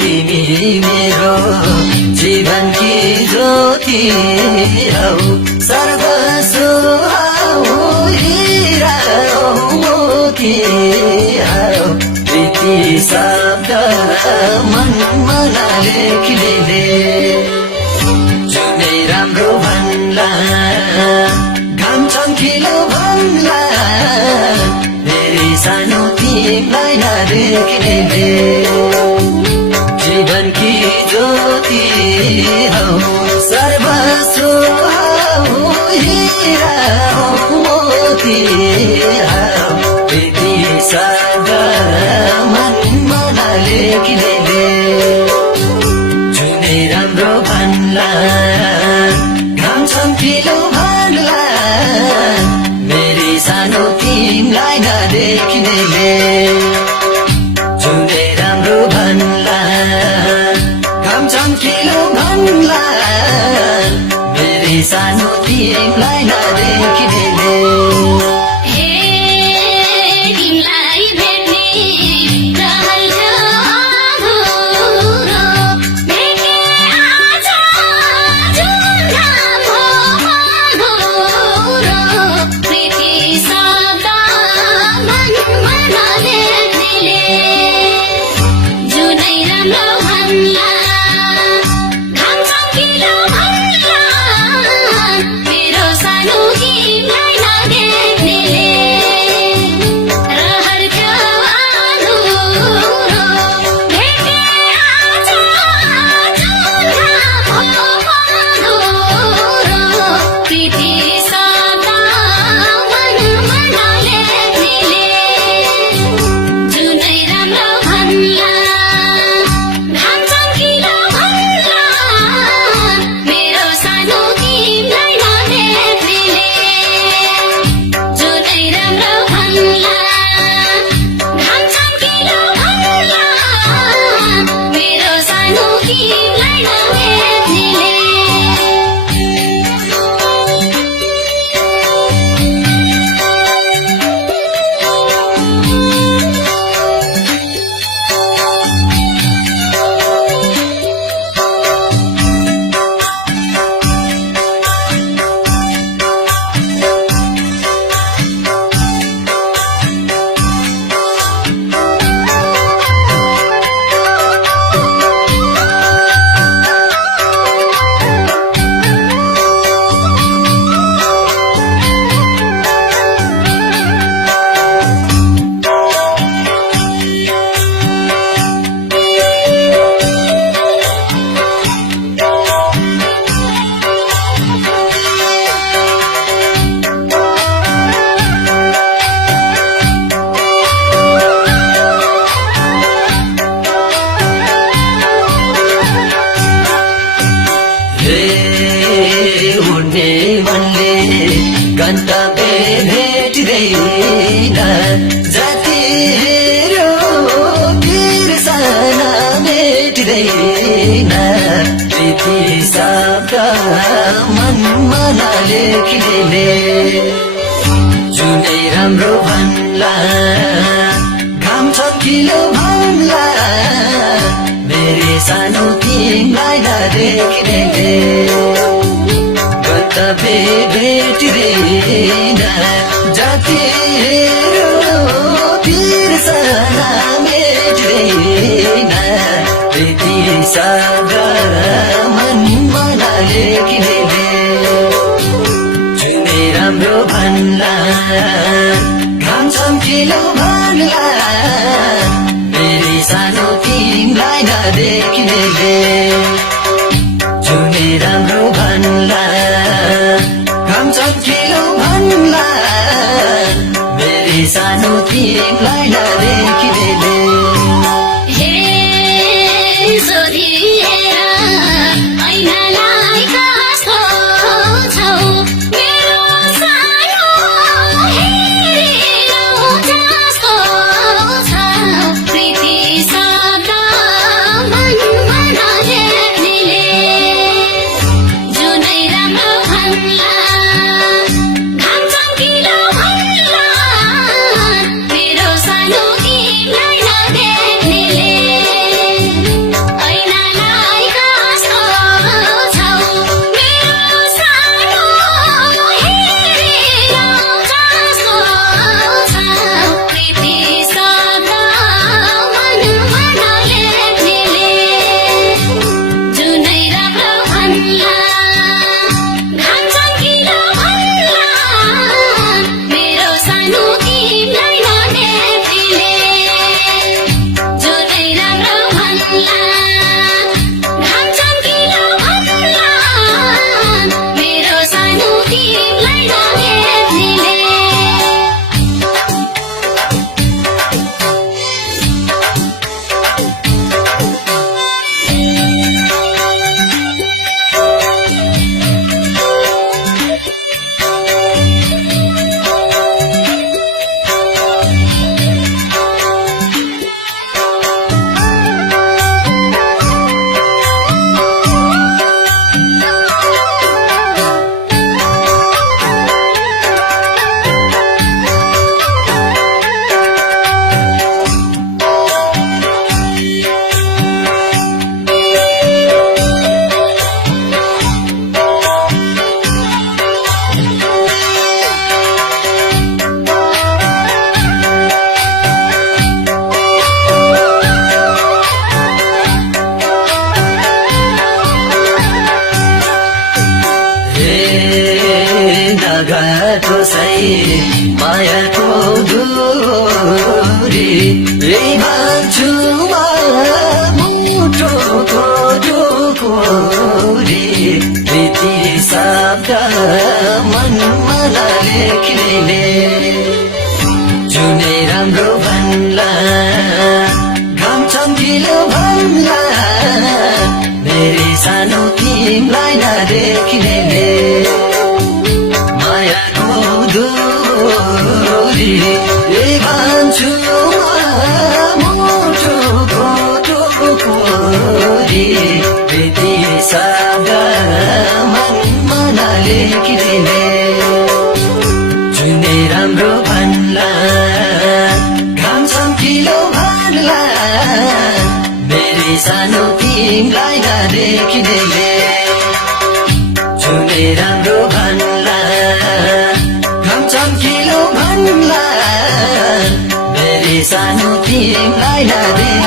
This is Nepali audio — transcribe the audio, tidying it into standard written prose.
तिमी मेरो जीवनकी ज्योति हौ सर्वस्व हौ हीरा हौ मोती हौ प्रीति शब्द मनमा लेखिले जुनै राम्रो भन्ला घाम चम्किलो भन्ला मेरी सानो तिमीलाई नदेख्नेले जीवनकी ज्योति हौ सर्वस्व हौ हीरा हौ मोती हौ प्रीति शब्द मनमा लेखिले जुनै राम्रो भन्ला घाम चम्किलो भन्ला मेरी सानो तिमीलाई नदेख्नेले जुनै राम्रो भन्ला घाम चम्किलो भन्ला मेरी सानो तिमीलाई नदेख्नेले गन्तव्य भेटिँदैन जति हेऱ्यो बिर्सन भेटिँदैन प्रीति शब्द मनमा लेखिले जुनै राम्रो भन्ला घाम चम्किलो भन्ला मेरी सानो तिमीलाई नदेख्नेले गन्तव्य भेटिँदैन जति हेऱ्यो बिर्सन भेटिँदैन प्रीति शब्द मनमा लेखिले जुनै राम्रो भन्ला घाम चम्किलो भन्ला मेरी सानो तिमीलाई नदेख्नेले जुनै राम्रो भन्ला घाम चम्किलो भन्ला मेरी सानो तिमीलाई नदेख्नेले मेरो सानो तिमीलाई नदेख्नेले रे भन्छु म मुटुको टुकुरी प्रीति शब्द मनमा लेख्नेले जुनै राम्रो भन्ला घाम चम्किलो भन्ला मेरी सानो तिमलाई नदेख्नेले मायाको दूरी रे भन्छु म मुटुको टुकुरी प्रीति शब्द मनमा नलेख्नेले जुनै राम्रो भन्ला घाम चम्किलो भन्ला मेरी सानो तिमलाई नदेख्नेले जुनै राम्रो भन्ला घाम चम्किलो भन्ला मेरी सानो तिमलाई नदेख्नेले